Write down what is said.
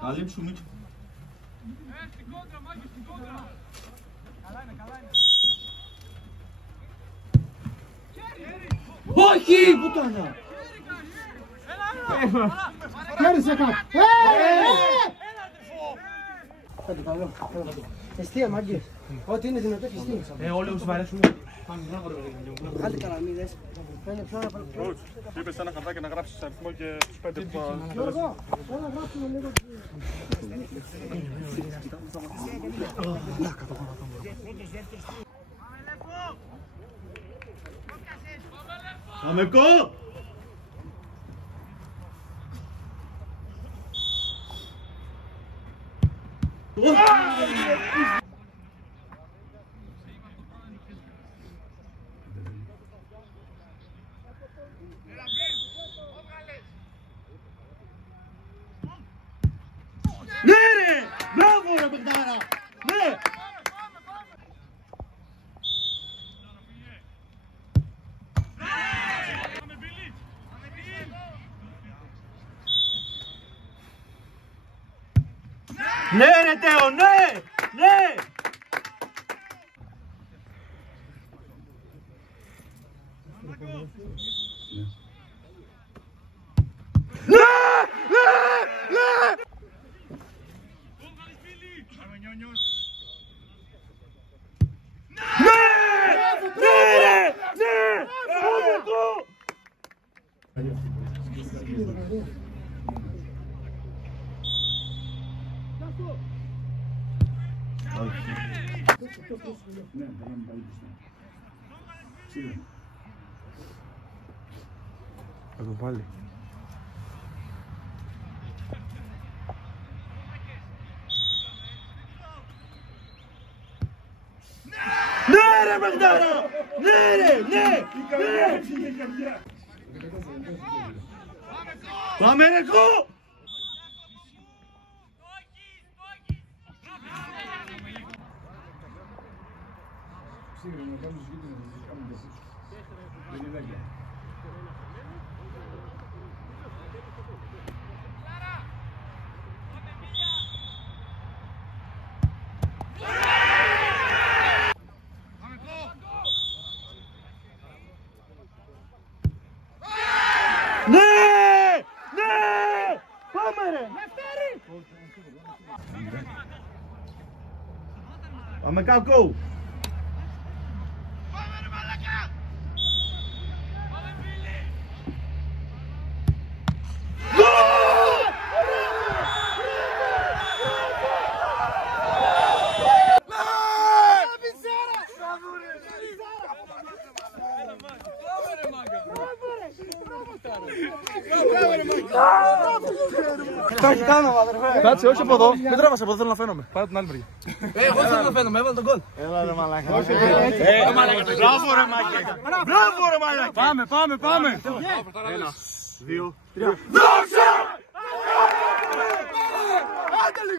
Καλύψου Μίτσο. Στην κόντρα, Μάκη, στην κόντρα. Καλά είναι, καλά είναι. Όχι, πουτάνα! Κέρδισε κάτω! Κάτι καλό. Εστία μάγκες. Ό,τι είναι δυνατό και εστία. Όλοι όσοι βαρέσουν. Άντε καλά, μη δες. Είπες ένα χαρτάκι να γράψεις αριθμό και τους 5 που θα... Γιώργο, όλα γράψουμε λίγο. Πάμε κο! Ναι ρε! Μπράβο ρε παιχτάρα! Ναι! Ναι ρε Τέο, ναι! Ναι! Θα το βάλει. Ναι ρε παιχτάρα! Ναι ρε! Ναι! Ναι! Πάμε ρε κο! Ναι! Ναι! Πάμε ρε! Πάμε κάκο! Τάκι, κάνω αδερφέ. Κάτσε, όχι από εδώ. Δεν τράβασε από εδώ, θέλω να φαίνομαι. Πάω την άλλη μεριά. Εγώ θέλω να φαίνομαι, έβαλε τον κόλ. Έλα ρε μαλάκα. Μπράβο ρε μαλάκα! Μπράβο ρε μαλάκα! Πάμε. 1, 2, 3. Δόξα!